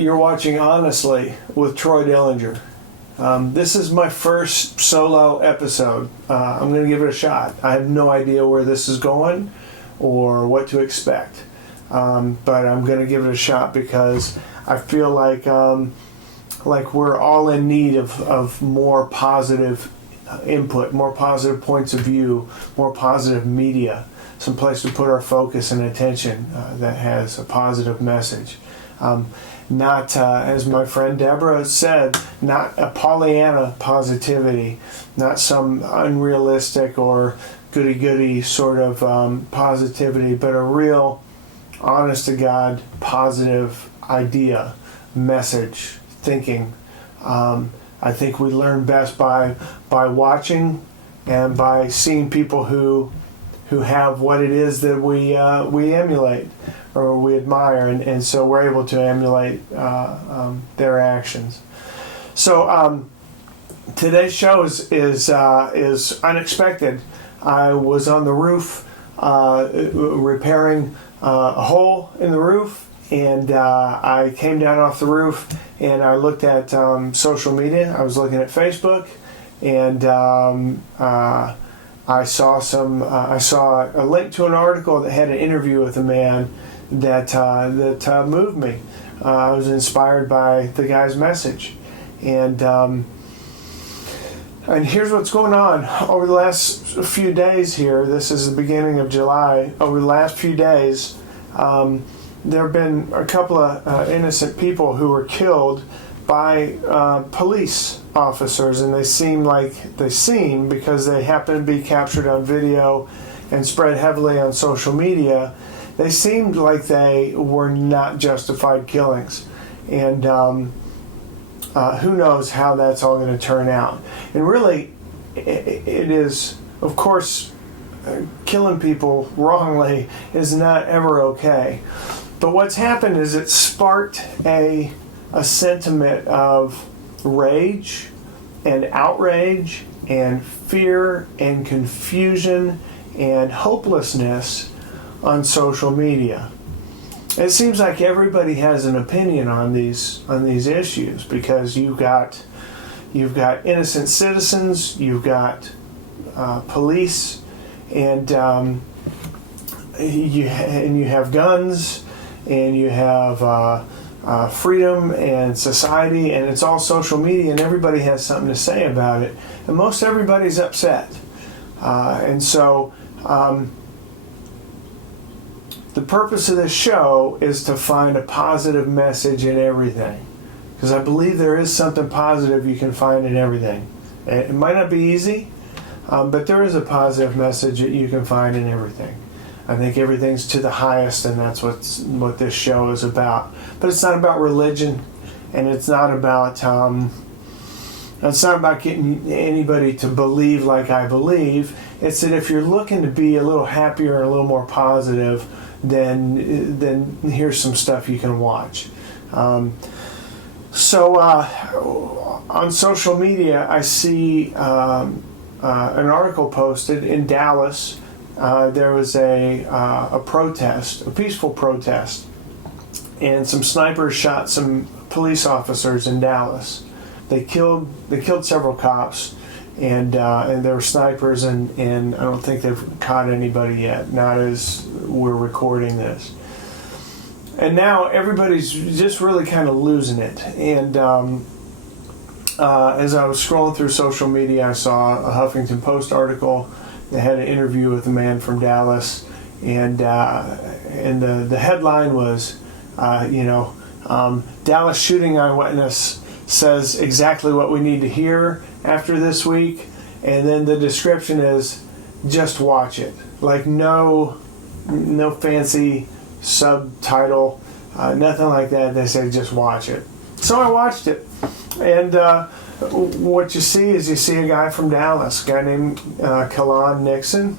You're watching Honestly with Troy Dillinger. This is my first solo episode. I'm going to give it a shot. I have no idea where this is going or what to expect. But I'm going to give it a shot because I feel like we're all in need of more positive input, more positive points of view, more positive media, some place to put our focus and attention that has a positive message. Not, as my friend Deborah said, not a Pollyanna positivity, not some unrealistic or goody-goody sort of positivity, but a real, honest-to-God, positive idea, message, thinking. I think we learn best by watching and by seeing people who have what it is that we emulate or we admire, and so we're able to emulate their actions. So today's show is unexpected. I was on the roof repairing a hole in the roof, and I came down off the roof and I looked at social media. I was looking at Facebook, and I saw a link to an article that had an interview with a man that moved me. I was inspired by the guy's message, and here's what's going on over the last few days. Here, this is the beginning of July. Over the last few days, there have been a couple of innocent people who were killed by police officers, and they seem because they happen to be captured on video and spread heavily on social media. They seemed like they were not justified killings, and who knows how that's all going to turn out. And really, it is, of course, killing people wrongly is not ever okay. But what's happened is it sparked a sentiment of rage and outrage and fear and confusion and hopelessness on social media. It seems like everybody has an opinion on these issues, because you've got innocent citizens, you've got police, and you have guns, and you have freedom and society, and it's all social media, and everybody has something to say about it, and most everybody's upset, and so the purpose of this show is to find a positive message in everything, because I believe there is something positive you can find in everything. It might not be easy, but there is a positive message that you can find in everything. I think everything's to the highest, and that's what this show is about. But it's not about religion, and it's not about getting anybody to believe like I believe. It's that if you're looking to be a little happier and a little more positive, then here's some stuff you can watch. So on social media, I see an article posted in Dallas. There was a protest, a peaceful protest, and some snipers shot some police officers in Dallas. They killed several cops, and there were snipers, and I don't think they've caught anybody yet, not as we're recording this. And now everybody's just really kind of losing it. And as I was scrolling through social media, I saw a Huffington Post article that had an interview with a man from Dallas, and the headline was, Dallas shooting eyewitness says exactly what we need to hear after this week, and then the description is, just watch it. Like no fancy subtitle, nothing like that. They said just watch it. So I watched it, and what you see is a guy from Dallas, a guy named Kellon Nixon,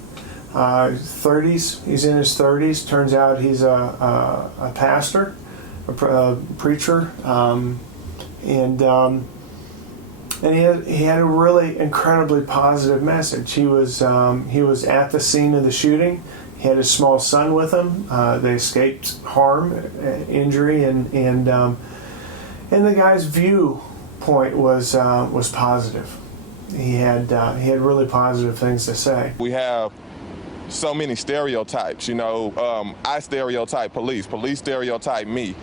30s. He's in his 30s. Turns out he's a pastor, a preacher, and he had a really incredibly positive message. He was at the scene of the shooting. He had his small son with him. They escaped harm, injury, and And the guy's viewpoint was positive. He had really positive things to say. We have so many stereotypes, I stereotype police stereotype me,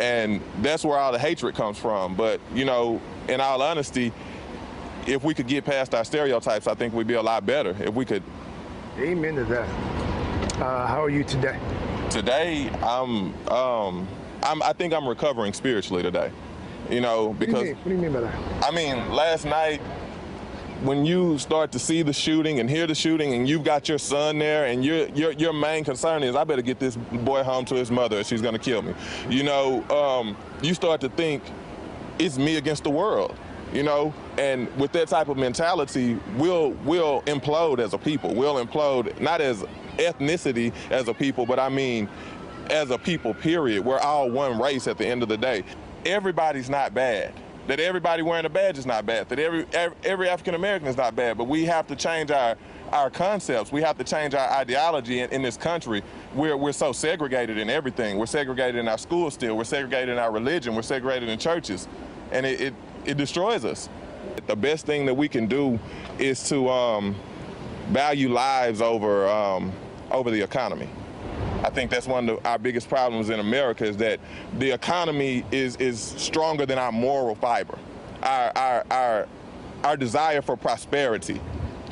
and that's where all the hatred comes from. But, in all honesty, if we could get past our stereotypes, I think we'd be a lot better if we could. Amen to that. How are you today? Today, I think I'm recovering spiritually today, because. What do you mean by that? I mean, last night, when you start to see the shooting and hear the shooting, and you've got your son there, and your main concern is, I better get this boy home to his mother, or she's gonna kill me. You start to think it's me against the world. And with that type of mentality, we'll implode as a people. We'll implode not as ethnicity as a people, but I mean as a people, period. We're all one race at the end of the day. Everybody's not bad. That everybody wearing a badge is not bad. That every African American is not bad. But we have to change our concepts. We have to change our ideology in this country. We're so segregated in everything. We're segregated in our schools still. We're segregated in our religion. We're segregated in churches. And it destroys us. The best thing that we can do is to value lives over the economy. I think that's one of our biggest problems in America, is that the economy is stronger than our moral fiber. Our desire for prosperity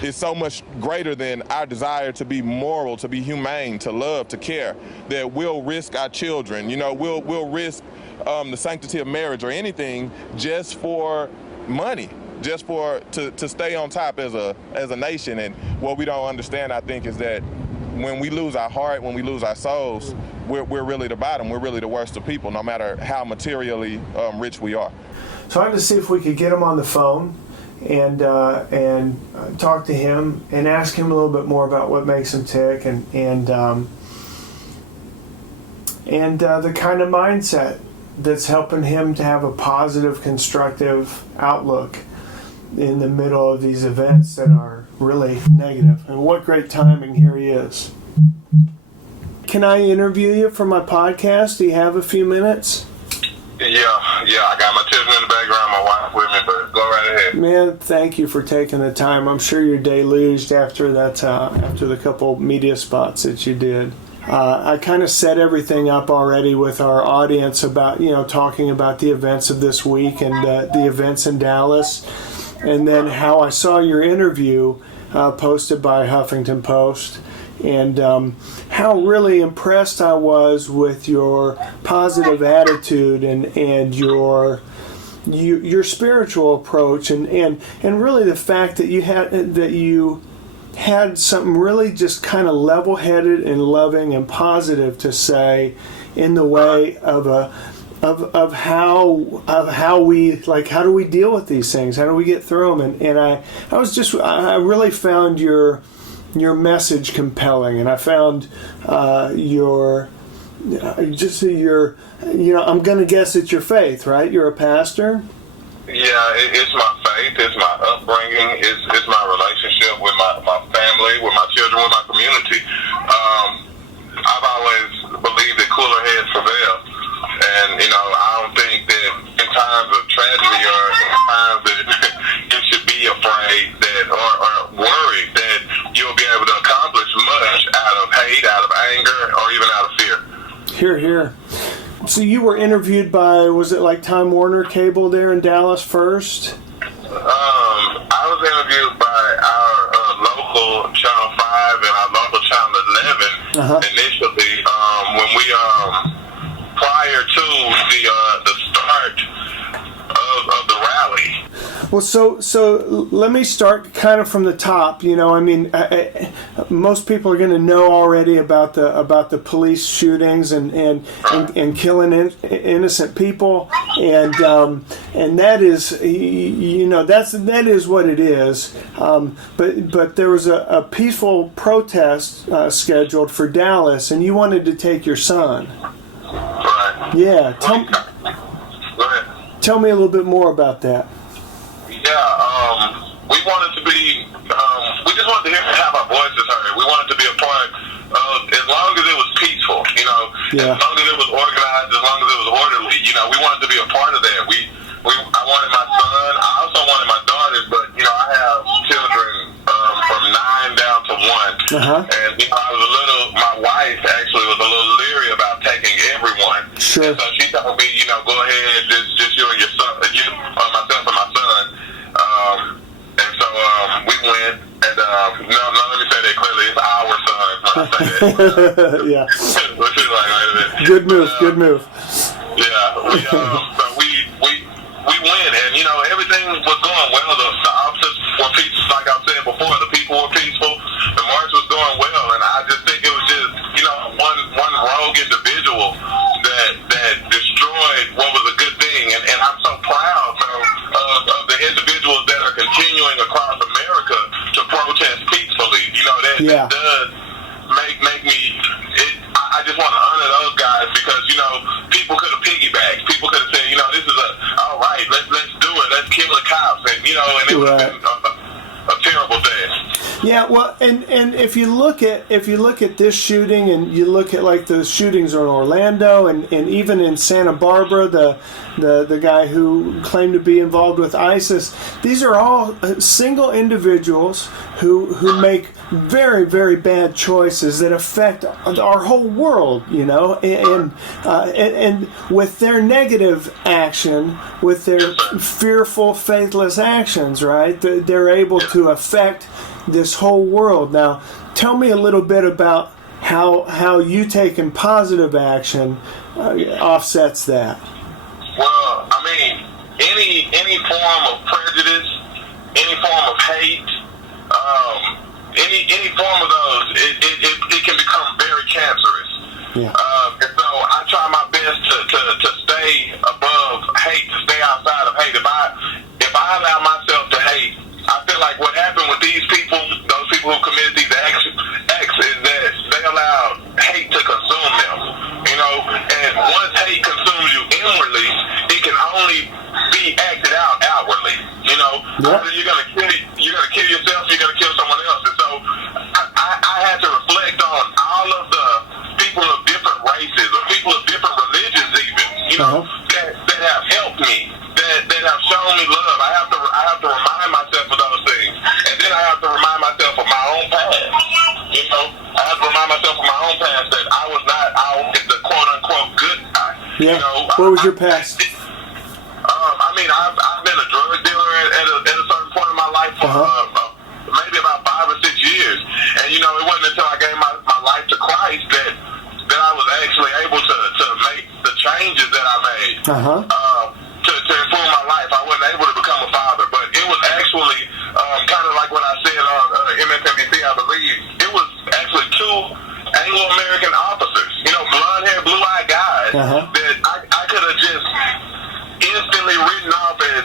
is so much greater than our desire to be moral, to be humane, to love, to care, that we'll risk our children. We'll risk the sanctity of marriage or anything just for money, just to stay on top as a nation. And what we don't understand, I think, is that when we lose our heart, when we lose our souls, we're really the bottom. We're really the worst of people, no matter how materially rich we are. So I had to see if we could get him on the phone and talk to him and ask him a little bit more about what makes him tick and the kind of mindset that's helping him to have a positive, constructive outlook in the middle of these events that are really negative. And what great timing, here he is. Can I interview you for my podcast? Do you have a few minutes? Yeah, I got my children in the background, my wife with me, but go right ahead. Man, thank you for taking the time. I'm sure you're deluged after the couple media spots that you did. I kind of set everything up already with our audience about, talking about the events of this week and the events in Dallas, and then how I saw your interview posted by Huffington Post, and how really impressed I was with your positive attitude and your spiritual approach, and really the fact that you had something really just kind of level-headed and loving and positive to say in the way of how do we deal with these things? How do we get through them? And I really found your message compelling, and I found I'm going to guess it's your faith, right? You're a pastor? Yeah, it's my faith, it's my upbringing, it's my relationship with my family, with my children, with my community. I've always believed that cooler heads prevail. And, I don't think that in times of tragedy or in times that you should be afraid that or worried that you'll be able to accomplish much out of hate, out of anger, or even out of fear. Hear, hear. So you were interviewed by, was it like Time Warner Cable there in Dallas first? I was interviewed by our local Channel 5 and our local Channel 11 initially when we prior to the start of the rally. Well, so let me start kind of from the top. Most people are going to know already about the police shootings and killing innocent people, and that is that is what it is. But there was a peaceful protest scheduled for Dallas, and you wanted to take your son. Right. Yeah. Go ahead. Tell me a little bit more about that. We wanted to be, we just wanted to have our voices heard. We wanted to be a part as long as it was peaceful, as long as it was organized, as long as it was orderly, we wanted to be a part of that. I wanted my son. I also wanted my daughters, but I have children from 9 down to 1, and my wife actually was a little leery about taking everyone. Sure. And so she told me, go ahead, just you and your son, myself and my son. And so we went, and no, let me say that clearly, it's our son when I say that. Yeah. She's like, wait a minute. Good move. Good move. Yeah. But we went, and everything was going well. The officers were peaceful, like I said before. The people were peaceful. The march was going well, and I just think it was just one rogue individual that destroyed what was a good thing, and I'm so proud of the individuals that are continuing across America to protest peacefully. That does make me. I just want to honor those guys because people could have piggybacked. People could have said, this is all right. Let's do it. Let's kill the cops, and it would have been a terrible thing. Yeah, well, and if you look at this shooting, and you look at like the shootings in Orlando, and even in Santa Barbara, the guy who claimed to be involved with ISIS, these are all single individuals who make very, very bad choices that affect our whole world, and with their negative action, with their fearful, faithless actions, right, they're able to affect this whole world. Now, tell me a little bit about how you taking positive action offsets that. Well, I mean, any form of prejudice, any form of hate, any form of those, it can become very cancerous. Yeah. And so I try my best to stay above hate, to stay outside of hate. If I allow myself to hate, I feel like what happened with these people, those people who committed these acts, is that they allowed hate to consume them. And once hate consumes you inwardly, it can only be acted out outwardly. Either you're gonna kill yourself, or you're gonna kill someone else. And so I had to reflect on all of the people of different races, or people of different religions, even that have helped me, that have shown me love. I have to remind myself of those things, and then I have to remind myself of my own past. I have to remind myself of my own past that I was not out in the quote unquote good guy. Yeah. What was your past? I've been a drug dealer at a certain point in my life for maybe about 5 or 6 years, and it wasn't until I gave my life to Christ that I was actually able to make the changes that I made to improve my life. I wasn't able to become a father, but it was actually kind of like what I said on MSNBC, I believe. It was actually 2 Anglo-American officers, blonde-haired, blue-eyed guys that I could have just instantly written off as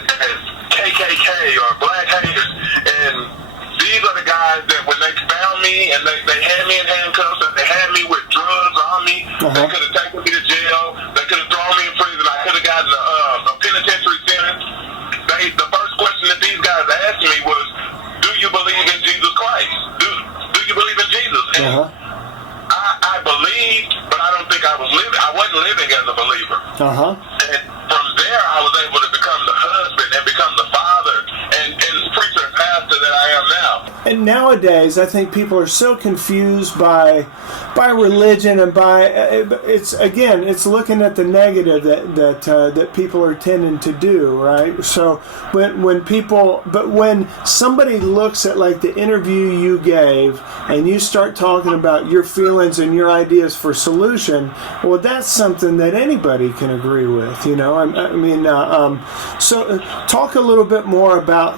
KKK or black haters. And these are the guys that when they found me and they had me in handcuffs and they had me with drugs on me, they could have taken me to jail, they could have thrown me in prison, I could have gotten a penitentiary sentence. The first question that these guys asked me was, do you believe in Jesus Christ? Do you believe in Jesus? And I believed, but I don't think I was living. I wasn't living as a believer. And from there, I was able to become the husband and become the father and preacher and pastor that I am now. And nowadays, I think people are so confused by religion and it's looking at the negative that people are tending to do, right? So when somebody looks at like the interview you gave and you start talking about your feelings and your ideas for solution, well, that's something that anybody can agree with, So talk a little bit more about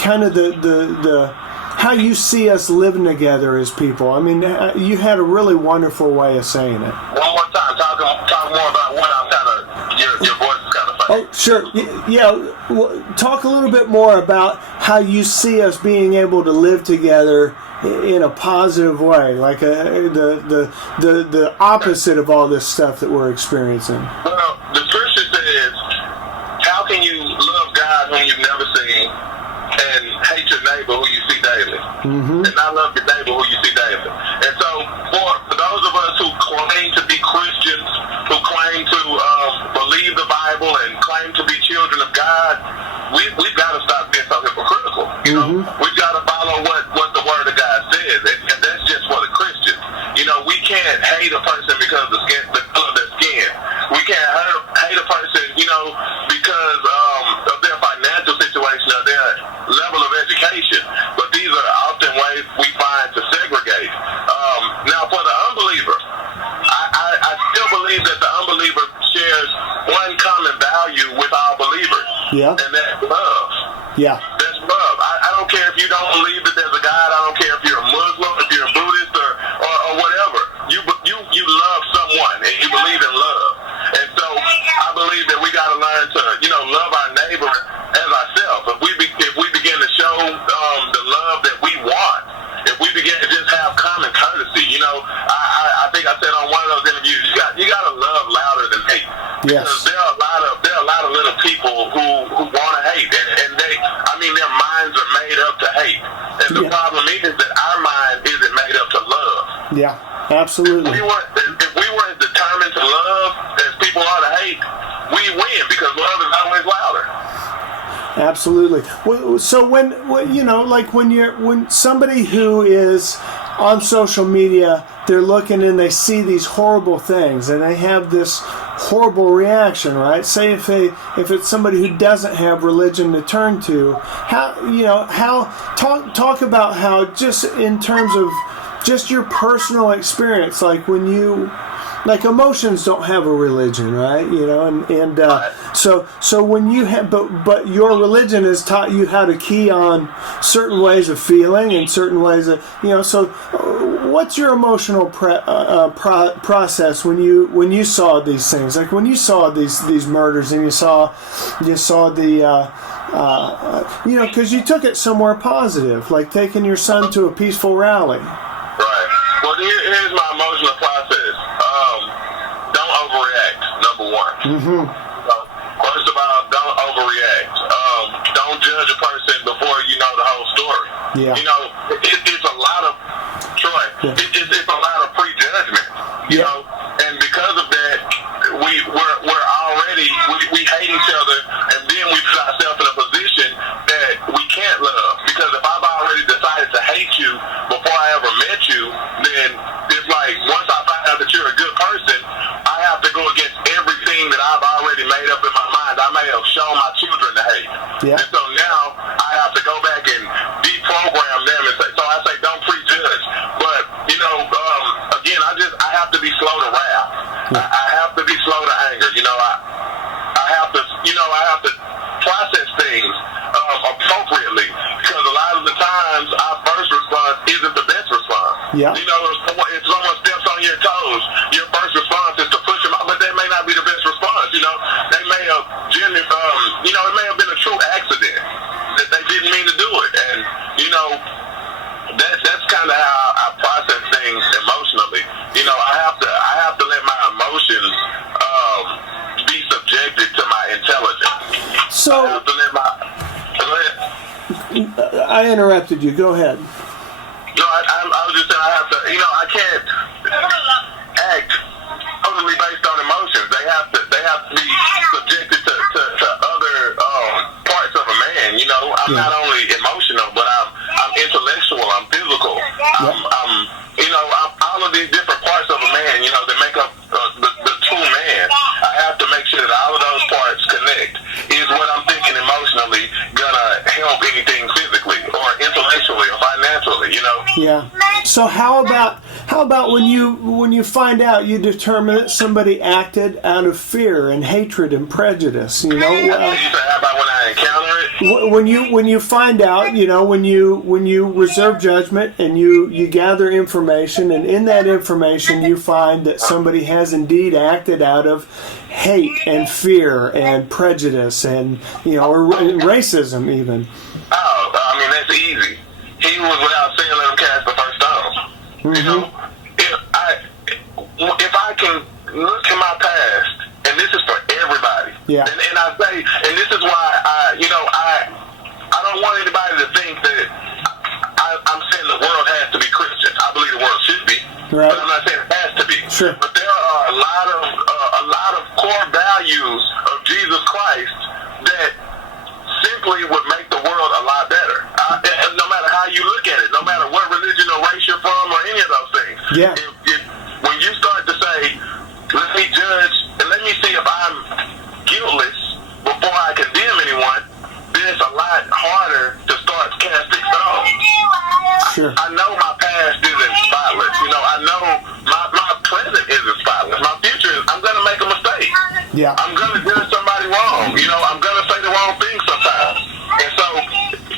kind of the how you see us living together as people. I mean, you had a really wonderful way of saying it. One more time, talk more about what I'm kind of, your voice is kind of funny. Oh, sure. Yeah, talk a little bit more about how you see us being able to live together in a positive way, like the opposite of all this stuff that we're experiencing. Well, the scripture says, how can you love God whom you've never seen and hate your neighbor who you see daily? And not love your neighbor who you see daily. And so children of God, we've got to stop being so hypocritical. You know, we've got to follow what the Word of God says, and that's just for the Christians. You know, we can't hate a person because of the color of their skin. We can't hate a person, you know, because of their financial situation or their level of education. But these are often ways we find to segregate. Now, for the unbeliever, I still believe that the unbeliever shares one common value with all believers. Yeah. And that's love. Yeah. That's love. I don't care if you don't believe that there's a God. I don't care if you're a Muslim, if you're a Buddhist, or whatever. You love someone and you believe in love. And so I believe that we got to learn to, you know, love our neighbor as ourselves. If we begin to show the love that we want, if we begin to just have common courtesy, you know, I think I said on one of those interviews, you got to love louder than hate. Yes. Because there are a lot of little people who want to hate, and their minds are made up to hate. And the problem is that our mind isn't made up to love. Yeah, absolutely. If we were as determined to love as people are to hate, we win, because love is always louder. Absolutely. So when somebody who is on social media, they're looking and they see these horrible things and they have this horrible reaction, right? Say if it's somebody who doesn't have religion to turn to, talk about how, just in terms of just your personal experience, like emotions don't have a religion, right? You know, so when you have, but your religion has taught you how to key on certain ways of feeling and certain ways of, you know. So, what's your emotional process when you saw these things? Like when you saw these murders and you saw the. Because you took it somewhere positive, like taking your son to a peaceful rally. Right. Well, here's my emotional process. Don't overreact, number one. First of all, don't overreact. Don't judge a person before you know the whole story. Yeah. You know, it's a lot of, Troy, it's a lot of prejudgment, you know, and because of that, we're already, we hate each other, and then we put ourselves in a position that we can't love, because if I've already decided to hate you before I ever met you, then it's like, once I find out that you're a good person, I have to go against everything that I've already made up in my mind. I may have shown my children to hate. Yeah. And so now I have to go back and deprogram them and say, so I say, don't prejudge. But, you know, again, I have to be slow to wrath. I have to be slow to anger. You know, I have to process things appropriately, because a lot of the times our first response isn't the best response. Yeah. You know, if someone steps on your toes, your first response is to push them out, but that may not be the best response. You know, they may have it may have been a true accident that they didn't mean to do it, and you know, that's kind of how I process things emotionally. You know, I have to let my emotions be subjected to my intelligence. So I have to let my. Go ahead. I interrupted you. Go ahead. No, I was just saying I have to. You know, I can't act totally based on emotions. They have to be subjected to other parts of a man. You know, I'm not only emotional, but I'm intellectual. I'm physical. I'm all of these different parts of a man. You know, that make up the true man. I have to make sure that all of those parts connect. Is what I'm thinking emotionally gonna help anything physically or intellectually or financially? You know. Yeah. So how about when you find out, you determine that somebody acted out of fear and hatred and prejudice? You know. How about when I encounter it? When you find out, you know, when you reserve judgment and you gather information, and in that information you find that somebody has indeed acted out of hate and fear and prejudice and, you know, or racism even. Oh, I mean, that's easy. He was without sin, let him cast the first stone. You know, if I can look to my past, and this is for everybody. Yeah. And I say, and this is why I don't want anybody to think that I'm saying the world has to be Christian. I believe the world should be, right. But I'm not saying it has to be. Sure. But there are a lot of core values of Jesus Christ that honestly would make the world a lot better. No matter how you look at it, no matter what religion or race you're from or any of those things. Yeah. When you start to say, let me judge and let me see if I'm guiltless before I condemn anyone, then it's a lot harder to start casting stones. Sure. I know my past isn't spotless. I know my present isn't spotless. My future is, I'm going to make a mistake. Yeah. I'm going to judge somebody wrong. I'm going to say the wrong thing sometimes. And so,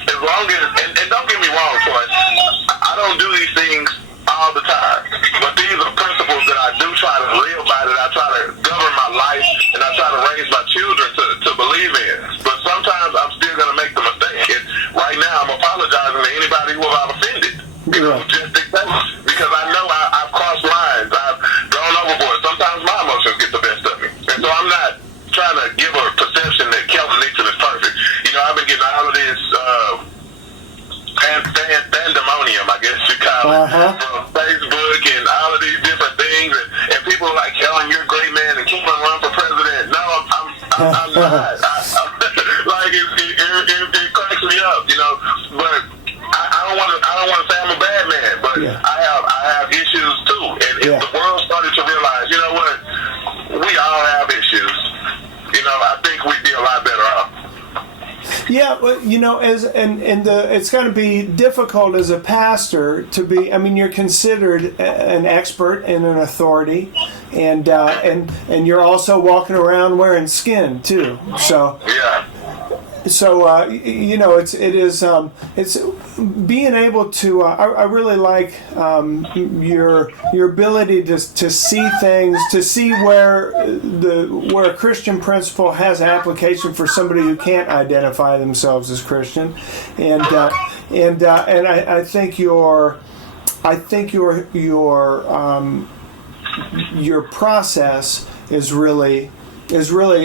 as long as, and don't get me wrong, Troy, I don't do these things all the time. But these are principles that I do try to live by, that I try to govern my life, and I try to raise my children to believe in. But sometimes I'm still going to make the mistake. And right now, I'm apologizing to anybody who I've offended. Just because I know I've crossed lines. I've gone overboard. Sometimes my emotions get the best of me. And so I'm not trying to give a perception that Kellon Nixon is perfect. I've been getting all of this pandemonium, I guess you call it, from Facebook and all of these different things. And people are like, Kellon, you're a great man, and keep on running for president. No, I'm not. Like, it cracks me up, But I don't want to say I'm a bad man, but I have issues too. And if the world started to realize, you know what, we all have issues. I think we'd be a lot better off. Yeah, well, it's got to be difficult as a pastor to be. I mean, you're considered an expert and an authority, and you're also walking around wearing skin too. So yeah. So it's being able to. I really like your ability to see things, to see where a Christian principle has application for somebody who can't identify themselves as Christian, and I think your process is really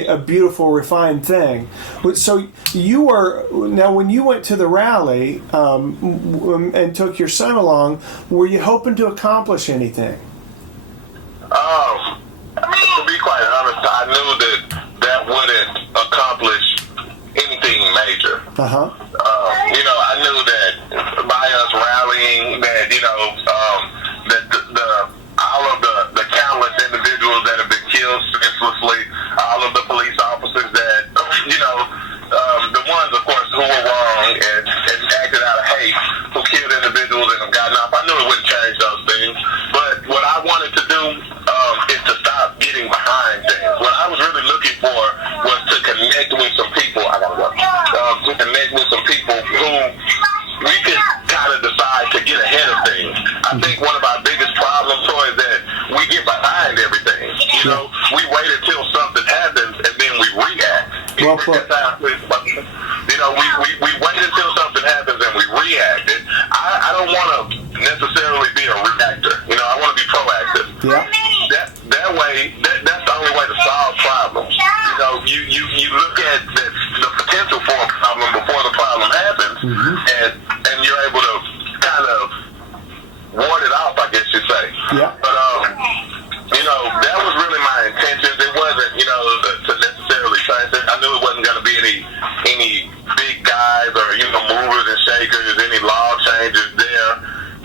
a beautiful, refined thing. So when you went to the rally and took your son along, were you hoping to accomplish anything? To be quite honest, I knew that wouldn't accomplish anything major. I knew that by us rallying, that that all of the countless individuals that have been killed senselessly, all of the police officers that, the ones, of course, who were wrong and acted out of hate, who killed individuals and have gotten off. I knew it wouldn't change those things. But what I wanted to do is to stop getting behind things. What I was really looking for was to connect with some people. To connect with some people who we could kind of decide to get ahead of things. I think one of our biggest problems, Troy, is that we get behind everything. We wait until something happens and then we react. Well put. We wait until something happens and we react. And I don't want to necessarily be a reactor. I want to be proactive. Yeah. That way, that's the only way to solve problems. You look at the potential for a problem before the problem happens, and you're able to kind of ward it off, I guess you'd say. Yeah. But that was really my intentions. It wasn't, to necessarily change it. I knew it wasn't going to be any big guys or movers and shakers, any law changes there.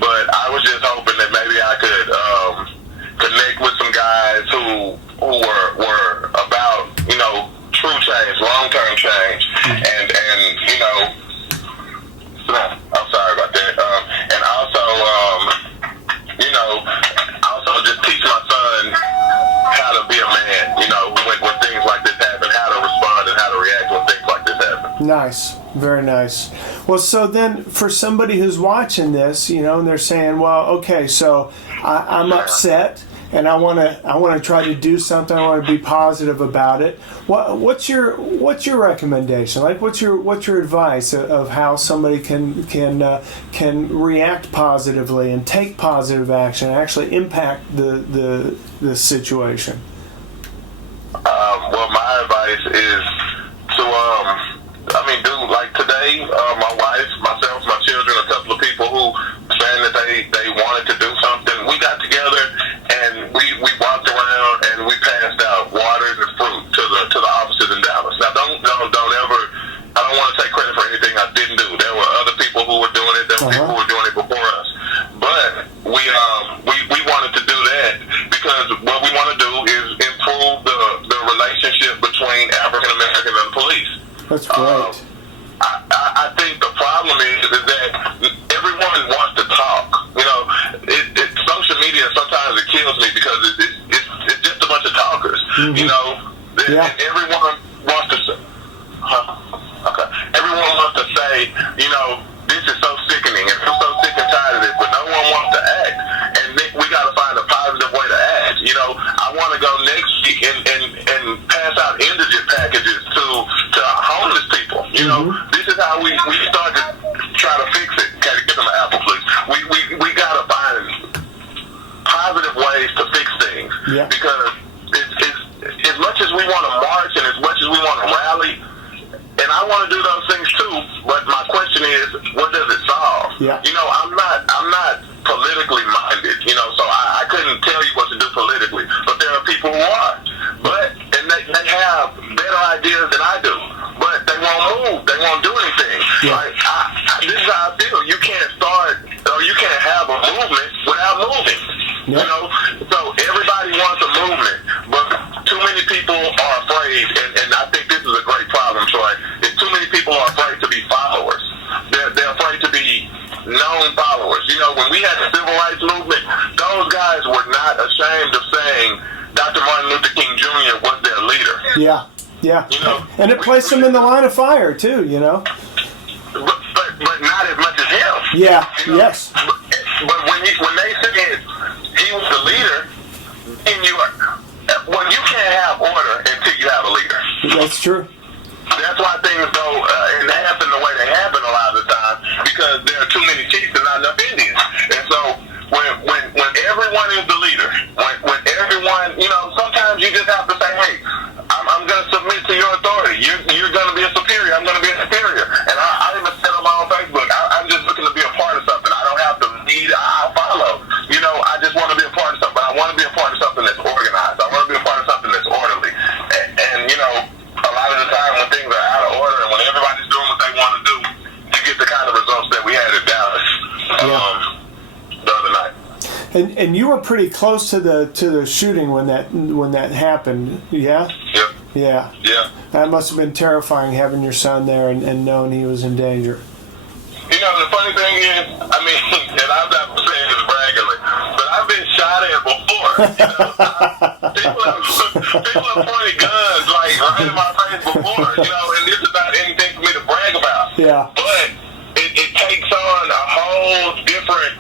But I was just hoping that maybe I could connect with some guys who were about true change, long-term change, and I'm sorry about that. And also just teach my son how to be a man. When things like this happen, how to respond and how to react when things like this happen. Nice. Very nice. Well, so then for somebody who's watching this, and they're saying, well, okay, so I'm upset and I want to try to do something. I want to be positive about it. What's your recommendation? Like, what's your advice of how somebody can react positively and take positive action and actually impact the situation? Well, my advice is to do like today. My wife, myself, my children, a couple of people who saying that they wanted to do something. We got together and we walked around and we passed out waters and fruit to the officers in Dallas. Now, don't ever. I don't want to take credit for who were doing it. There were people who were doing it before us. But we wanted to do that because what we want to do is improve the relationship between African Americans and the police. That's great. I think the problem is that everyone wants to talk. You know, social media sometimes it kills me because it's just a bunch of talkers. You know, and everyone wants to say, everyone wants to say, you know, this is so sickening and I'm so sick and tired of this, but no one wants to act. And we got to find a positive way to act. You know, I want to go next week and pass out indigent packages to homeless people. You know, this is how we start to try to fix it. Can you give them an apple, please? We got to find positive ways to fix things because it's as much as we want to march and as much as we want to rally, and I want to do those things too, but my question is, what does it solve? You know, I'm not politically minded, you know, so I couldn't tell you what to do politically, but there are people who are. And they have better ideas than I do, but they won't move, they won't do anything. Like, this is how I feel. You can't start, or you can't have a movement without moving. You know, so everybody wants a movement, but too many people are afraid, and I think this is a great problem, Troy, is too many people are afraid to be followers. They're afraid to be known followers. You know, when we had the civil rights movement, those guys were not ashamed of saying Dr. Martin Luther King Jr. was their leader. You know, and it placed them in the line of fire too, you know. But not as much as him. You know? Yes. But when they said he was the leader, and you can't have order until you have a leader. That's true. That's why things go and happen the way they happen a lot of the time, because there are too many chiefs and not enough Indians. And so when everyone is the leader, when everyone, you know, sometimes you just have to say, hey, I'm going to submit to your authority. You're going to be a superior. I'm going to be a superior. And I even said on my own Facebook, I'm just looking to be a part of something. I don't have to lead. I'll follow. You know, I just want to be a part of something. But I want to be a part of something that's organized. I want to be a part of something that's orderly. And you know, a lot of the time when things are out of order and when everybody's doing what they want to do, you get the kind of results that we had in Dallas the other night. And you were pretty close to the shooting when that happened, yeah? Yeah. That must have been terrifying having your son there and knowing he was in danger. You know, the funny thing is, I mean, and I'm not saying this braggingly, but I've been shot at before. You know, people have pointed guns like right in my face before. You know, and this is not anything for me to brag about. But it takes on a whole different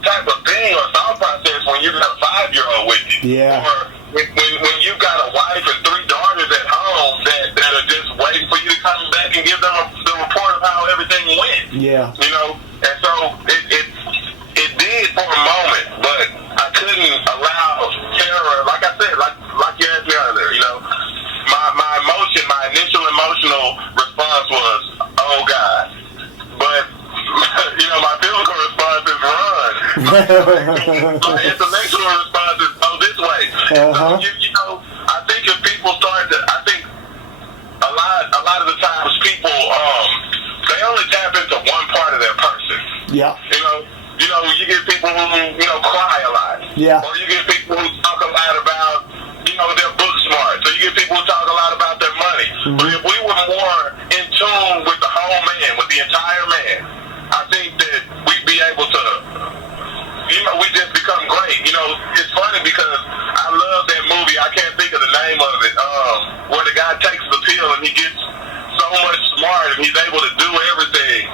type of thing or thought process when you've got a 5-year-old with you. Or when you've got a wife and 3 daughters at home that are just waiting for you to come back and give them the report of how everything went. You know, and so it did for a moment, but I couldn't allow terror. Like I said, like you asked me earlier, you know, my initial emotional response was, oh God. But you know, my physical response is run. My intellectual response is go this way. So you know, I think if people start to, I think a lot of the times people they only tap into one part of their person. You know, you get people who, you know, cry a lot. Or you get people who talk a lot about, you know, their book smart. So you get people who talk a lot about their money. But if we were more in tune with the whole man, with the entire man, I think that we'd be able to, you know, we just become great. You know, it's funny because I love that movie. I can't think of the name of it. Where the guy takes the pill and he gets so much smart and he's able to do everything.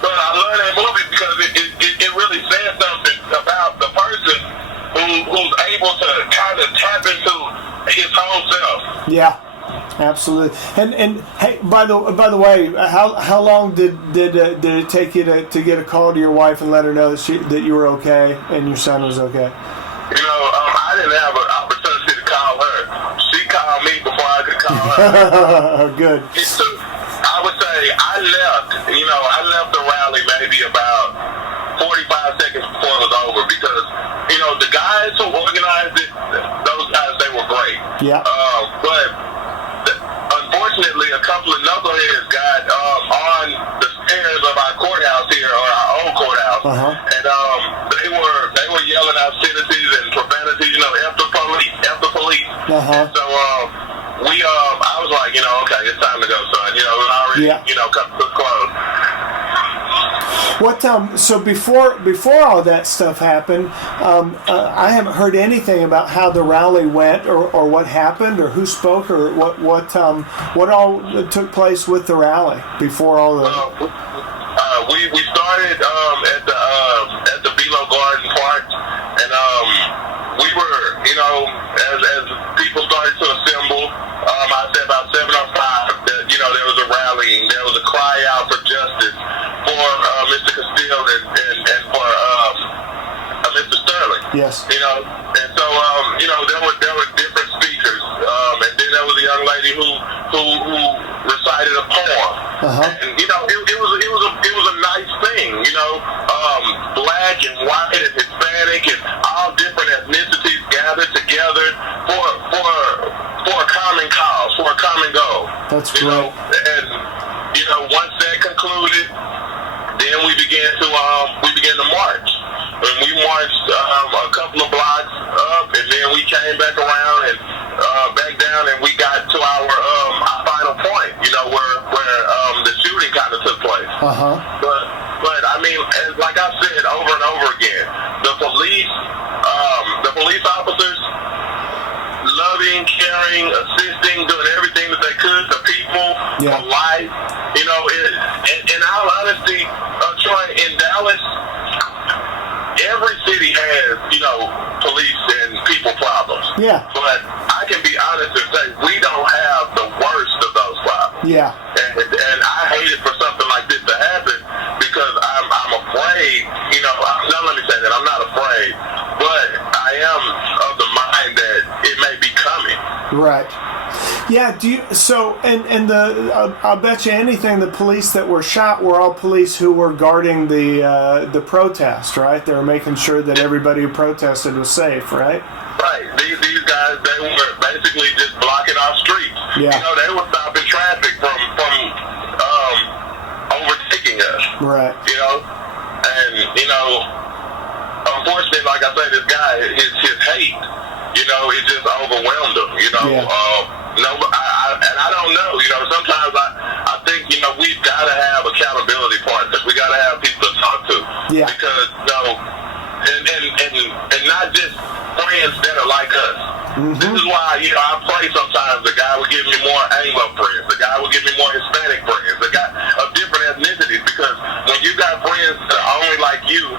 But I love that movie because it really says something about the person who's able to kind of tap into his whole self. Absolutely. And hey, by the way, how long did it take you to get a call to your wife and let her know that you were okay and your son was okay? You know, I didn't have an opportunity to call her. She called me before I could call her. Good. I would say I left the rally maybe about 45 seconds before it was over because, you know, the guys who organized it, those guys, they were great. But unfortunately, a couple of knuckleheads got and they were yelling out sentences and profanities, F the police, F the police. And so I was like, okay, it's time to go, son. It was already, coming to a close. So before all that stuff happened, I haven't heard anything about how the rally went, or what happened, or who spoke, or what all took place with the rally before all the. We started at the Below Garden Park, and we were, as people started to assemble, I said about 7:05 that there was a rallying, there was a cry out for justice for Mr. Castile and for Mr. Sterling. Yes. And so there were different speakers, and then there was a young lady who recited a poem. And it was a nice thing, black and white and Hispanic and all different ethnicities gathered together for a common cause, for a common goal. That's great. And once that concluded, then we began to march. And we marched a couple of blocks up, and then we came back around and back down, and we got to our final point, where the shooting kind of took place. But I mean, like I said over and over again, the police officers, loving, caring, assisting, doing everything that they could to people, for life. In all honesty, Troy, in Dallas, every city has, police and people problems. Yeah. But I can be honest and say we don't have the worst of those problems. Yeah. And I hate it for something like this to happen because I'm afraid, now let me say that I'm not afraid, but I am of the mind that it may be coming. Right. Yeah. I'll bet you anything, the police that were shot were all police who were guarding the protest, right? They were making sure that everybody who protested was safe, right? Right. These guys, they were basically just blocking our streets. Yeah. They were stopping traffic from overtaking us. Right. And unfortunately, like I said, this guy, his hate, it just overwhelmed him. And I don't know. Sometimes I think we've got to have accountability partners. We got to have people to talk to. Yeah. Because and not just friends that are like us. This is why I pray sometimes. The guy will give me more Anglo friends. The guy will give me more Hispanic friends. The guy of different ethnicities. Because when you got friends that are only like you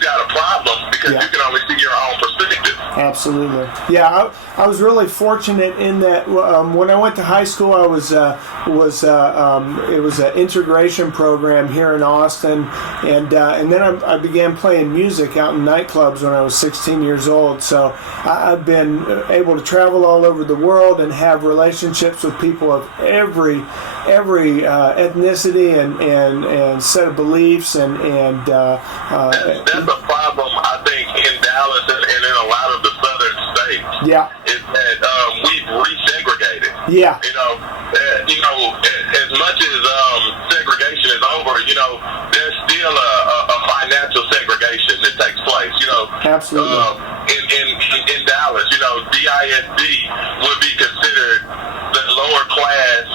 got a problem because you can only see your own perspective. Absolutely. Yeah, I was really fortunate in that when I went to high school, I was it was an integration program here in Austin, and then I began playing music out in nightclubs when I was 16 years old. So I've been able to travel all over the world and have relationships with people of every ethnicity and set of beliefs and that's a problem, I think, in Dallas and in a lot of the southern states. Yeah, is that we've resegregated. Yeah, as much as segregation is over, there's still a financial segregation that takes place. Absolutely. In Dallas, DISD would be considered the lower class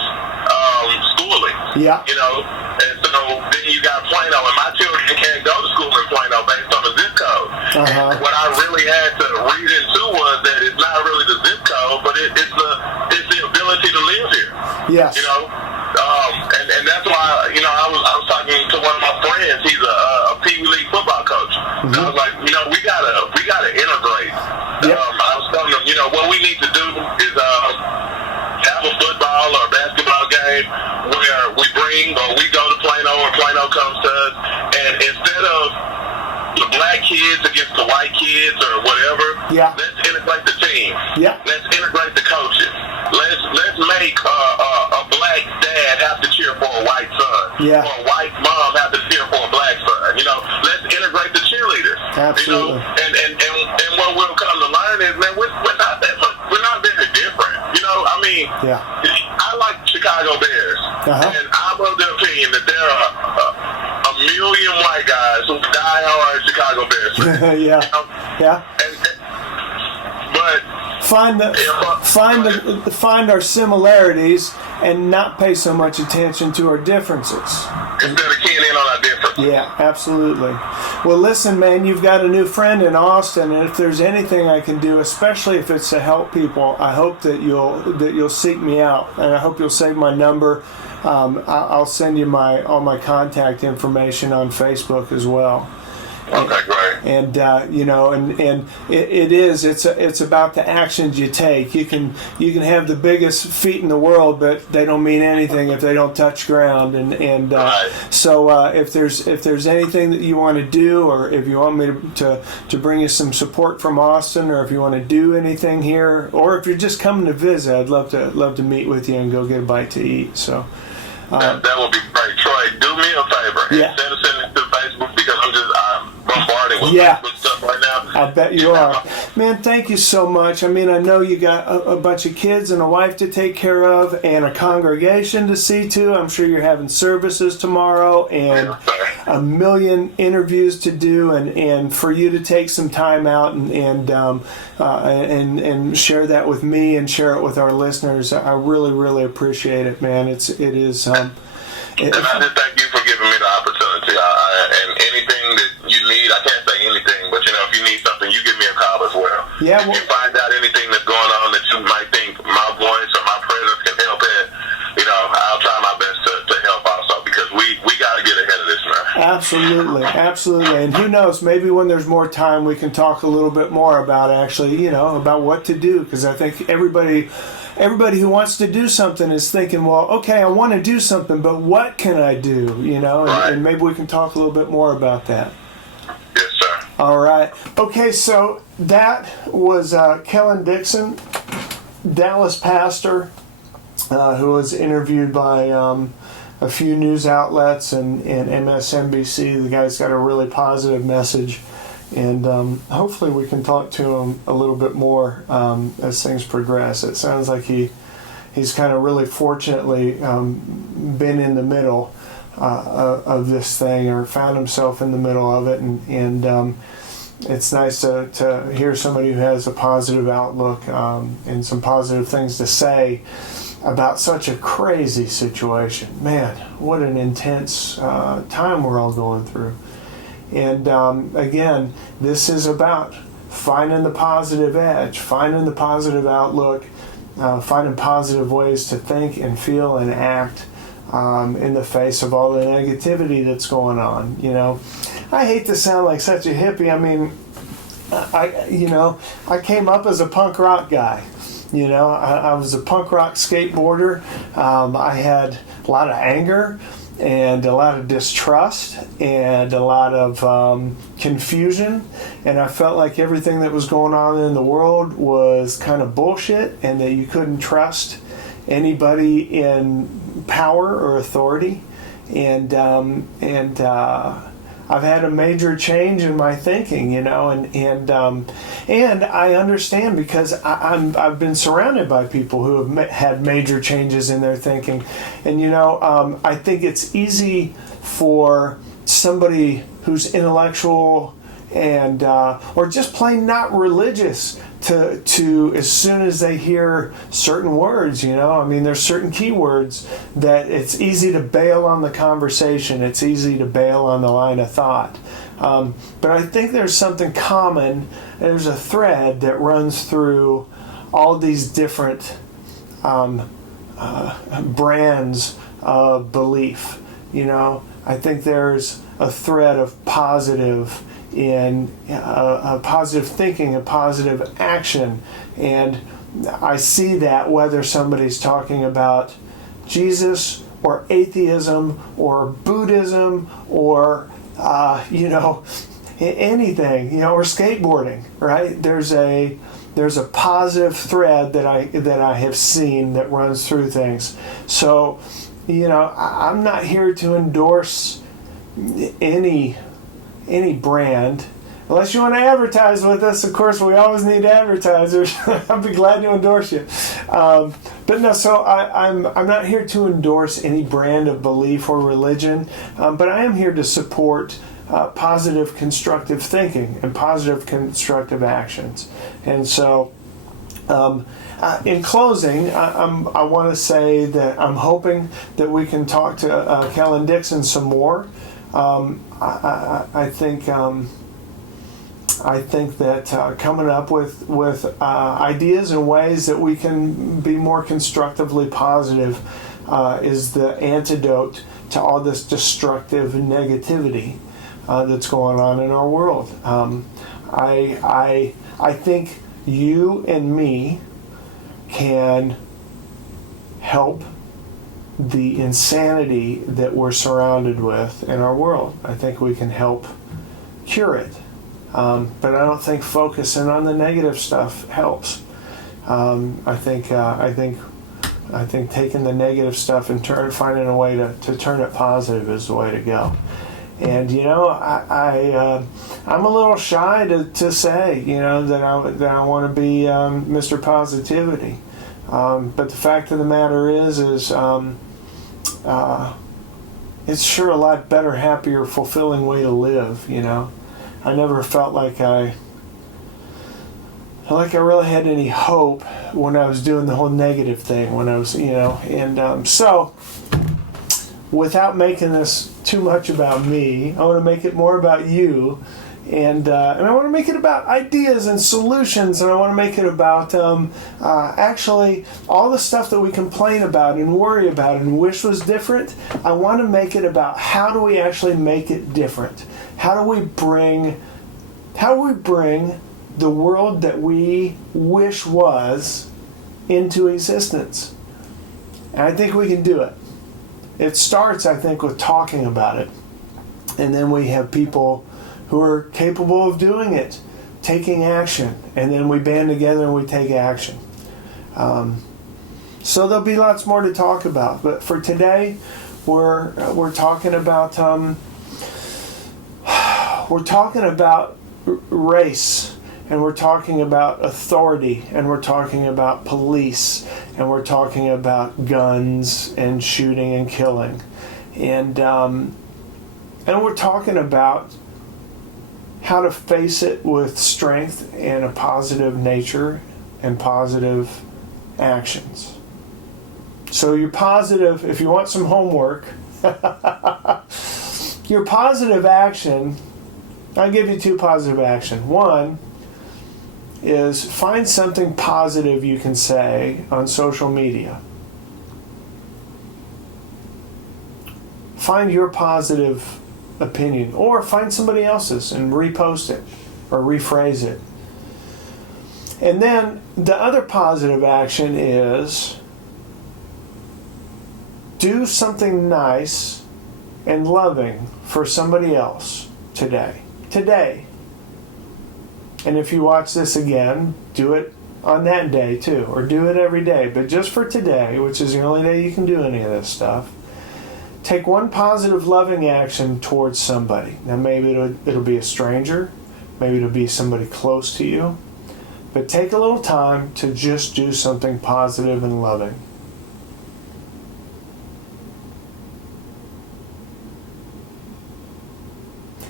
schooling. Yeah. And so then you got Plano, and my children can't go to school in Plano based on the zip code. And what I really had to read into was that it's not really the zip code, but it's the ability to live here. Yes. And that's why I was talking to one of my friends. He's a Pee Wee League football coach. And I was like, we gotta integrate. Yep. I was telling him, what we need to do is have a football or basketball game where we go to Plano or Plano comes to us, and instead of the black kids against the white kids or whatever, let's integrate the team. Yeah. Let's integrate the coaches. Let's make a black dad have to cheer for a white son. Yeah. Or a white mom have to cheer for a black son. Let's integrate the cheerleaders. Absolutely. And what we'll come to learn is, man, we're not very different. I like Chicago Bears, and I'm of the opinion that there are a million white guys who die hard Chicago Bears fans. Yeah. You know? Yeah. But find our similarities and not pay so much attention to our differences. Instead of keying in on our differences. Yeah, absolutely. Well, listen, man, you've got a new friend in Austin, and if there's anything I can do, especially if it's to help people, I hope that you'll seek me out, and I hope you'll save my number. I'll send you all my contact information on Facebook as well. Okay, great. And it's about the actions you take. You can have the biggest feet in the world, but they don't mean anything if they don't touch ground. So if there's anything that you want to do, or if you want me to bring you some support from Austin, or if you want to do anything here, or if you're just coming to visit, I'd love to meet with you and go get a bite to eat. So that would be great. Troy, do me a favor. Yeah. Send it to Facebook, because I'm bombarded with stuff right now. I bet you are. Man, thank you so much. I mean, I know you got a bunch of kids and a wife to take care of and a congregation to see to. I'm sure you're having services tomorrow and a million interviews to do, and for you to take some time out and share that with me and share it with our listeners, I really, really appreciate it, man. It is. And I just thank you for giving me the opportunity. And anything that you need, I can't say anything, but if you need something, you give me a call as well. Yeah. If you find out anything that's going on that you might think my voice or my presence can help in, I'll try my best to help also, because we got to get ahead of this, man. Absolutely. And who knows, maybe when there's more time, we can talk a little bit more about about what to do, because I think everybody who wants to do something is thinking, well, okay, I want to do something, but what can I do? And maybe we can talk a little bit more about that. Yes, sir. All right. Okay, so that was Kellon Nixon, Dallas pastor, who was interviewed by a few news outlets and MSNBC. The guy's got a really positive message. And hopefully we can talk to him a little bit more as things progress. It sounds like he's kind of really fortunately been in the middle of this thing, or found himself in the middle of it. And it's nice to hear somebody who has a positive outlook and some positive things to say about such a crazy situation. Man, what an intense time we're all going through. And again, this is about finding the positive edge, finding the positive outlook, finding positive ways to think and feel and act in the face of all the negativity that's going on. I hate to sound like such a hippie. I mean, I came up as a punk rock guy. I was a punk rock skateboarder. I had a lot of anger and a lot of distrust and a lot of confusion, and I felt like everything that was going on in the world was kind of bullshit, and that you couldn't trust anybody in power or authority. And I've had a major change in my thinking, and I understand, because I've been surrounded by people who have had major changes in their thinking, and I think it's easy for somebody who's intellectual and or just plain not religious to as soon as they hear certain words, there's certain keywords that it's easy to bail on the conversation. It's easy to bail on the line of thought. But I think there's something common. There's a thread that runs through all these different brands of belief. I think there's a thread of positive in positive thinking and positive action, and I see that whether somebody's talking about Jesus or atheism or Buddhism or anything, or skateboarding, right? There's a positive thread that I have seen that runs through things. So I'm not here to endorse any brand. unless you want to advertise with us, of course, we always need advertisers. I'll be glad to endorse you. But no, so I'm not here to endorse any brand of belief or religion, but I am here to support positive, constructive thinking and positive, constructive actions. And so, in closing, I want to say that I'm hoping that we can talk to Kellon Nixon some more. I think that coming up with ideas and ways that we can be more constructively positive is the antidote to all this destructive negativity that's going on in our world. I think you and me can help the insanity that we're surrounded with in our world. I think we can help cure it. But I don't think focusing on the negative stuff helps. I think taking the negative stuff and finding a way to turn it positive is the way to go. And I'm a little shy to say that I want to be Mr. Positivity. But the fact of the matter is it's sure a lot better, happier, fulfilling way to live. I never felt like I really had any hope when I was doing the whole negative thing. When I was, so without making this too much about me, I want to make it more about you, and I want to make it about ideas and solutions, and I want to make it about actually all the stuff that we complain about and worry about and wish was different. I want to make it about how do we actually make it different. How do we bring the world that we wish was into existence? And I think we can do it. It starts, I think, with talking about it. And then we have people who are capable of doing it, taking action. And then we band together and we take action. So there'll be lots more to talk about. But for today, we're talking about race, and we're talking about authority, and we're talking about police, and we're talking about guns and shooting and killing, and we're talking about how to face it with strength and a positive nature and positive actions. So your positive, if you want some homework, your positive action, I'll give you 2 positive action. One is find something positive you can say on social media. Find your positive opinion, or find somebody else's and repost it or rephrase it. And then the other positive action is do something nice and loving for somebody else today. And if you watch this again, do it on that day too, or do it every day. But just for today, which is the only day you can do any of this stuff, take one positive, loving action towards somebody. Now maybe it'll be a stranger, maybe it'll be somebody close to you, but take a little time to just do something positive and loving.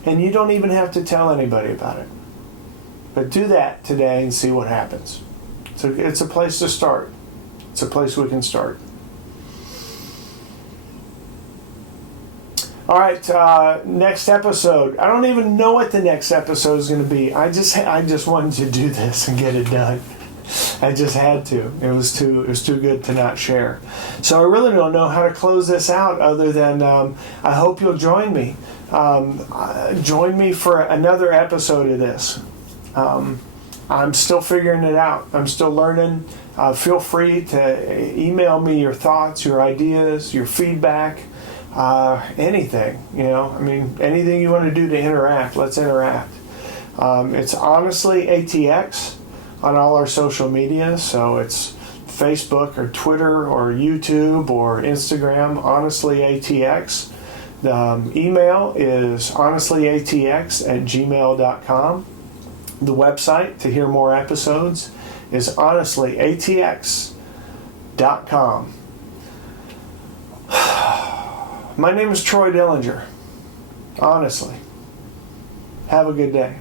And you don't even have to tell anybody about it. But do that today and see what happens. So it's a place to start. It's a place we can start. All right, next episode. I don't even know what the next episode is going to be. I just wanted to do this and get it done. I just had to. It was too good to not share. So I really don't know how to close this out other than I hope you'll join me. Join me for another episode of this. I'm still figuring it out. I'm still learning. Feel free to email me your thoughts, your ideas, your feedback, anything. Anything you want to do to interact. Let's interact. It's honestly ATX on all our social media. So it's Facebook or Twitter or YouTube or Instagram. Honestly ATX. The email is honestlyatx@gmail.com. The website to hear more episodes is honestlyatx.com. My name is Troy Dillinger. Honestly. Have a good day.